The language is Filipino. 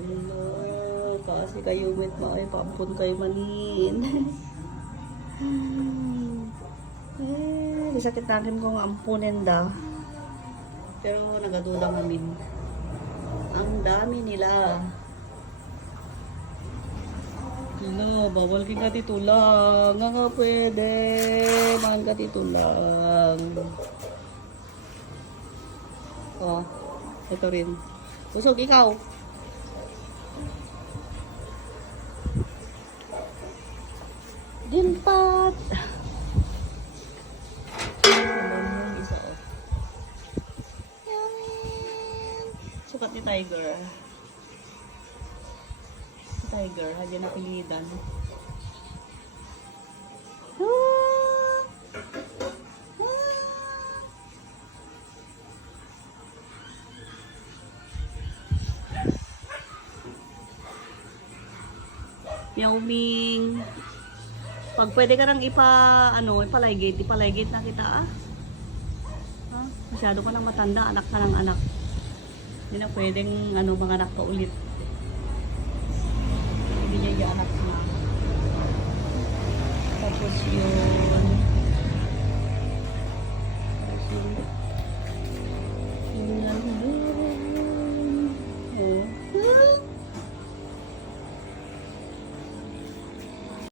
Hello, kasi kayo met mo ay pampun kayo manin. Sakit natin kung ampunin da. Pero nagadulang namin. Ang dami nila. Hello, bawal king katitulang. Nga pwede. Mahal katitulang. Oh, ito rin. Busog ikaw. Dimpat. Isa oh. Sukat ni Tiger. Tiger, hadyan na pilidan. Meow Ming. Pag pwede ka nang ipaligate na kita ah. Ha? Masyado ka nang matanda, anak ka ng anak. Hindi na pwedeng mga anak ka ulit.